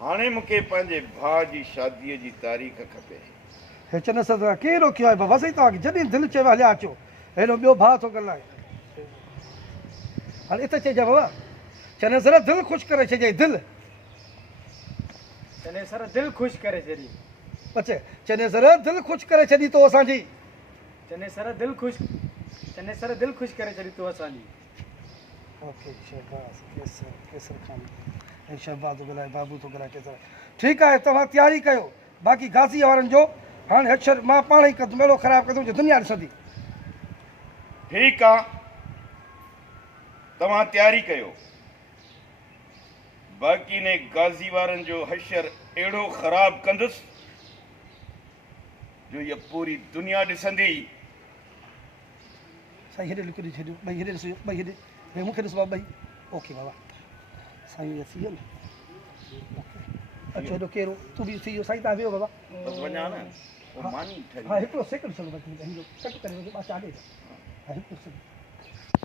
हाणे मूंखे पंहिंजे भाउ जी शादीअ जी तारीख़ खपे। हे चने सर केरु रोकियो आहे बाबा साईं तव्हांखे? जॾहिं दिलि चयो हलिया अचो। हेॾो ॿियो भाउ थो ॻाल्हाए। हाणे हिते चइजांइ बाबा चने सर दिलि ख़ुशि करे छॾियईं दिलि। चने सर दिलि ख़ुशि करे छॾी। बचे चने सर दिलि ख़ुशि करे छॾी तो असांजी। चने सर दिलि ख़ुशि करे छॾी तो असांजी। ओके शहबाज़ केसर केसर खान ऐं शहबाज़ थो ॻाल्हाए बाबू थो ॻाल्हाए केसर। ठीकु आहे तव्हां तयारी कयो बाक़ी गाज़ी वारनि जो हाणे अक्षर मां पाण ई कंदुमि अहिड़ो ख़राबु कंदुमि जो दुनिया ॾिसंदी। ठीकु आहे तव्हां तयारी कयो बाक़ी ने गाज़ी वारनि जो हशर अहिड़ो ख़राबु कंदुसि जो इहा पूरी दुनिया ॾिसंदी। साईं हेॾे लिखी छॾियो भई हेॾे ॾिसो भई हेॾे भई मूंखे ॾिसो बाबा भई ओके बाबा साईं इहा थी वियो न ओके अचो हेॾो केरु तूं बि थी वियो साईं तव्हां वियो बाबा। बसि वञा न पोइ मानी ठही। हा हिकिड़ो सेकंड छॾो बाक़ी कट करे ॿ चार ॾे हा हिकिड़ो सेकंड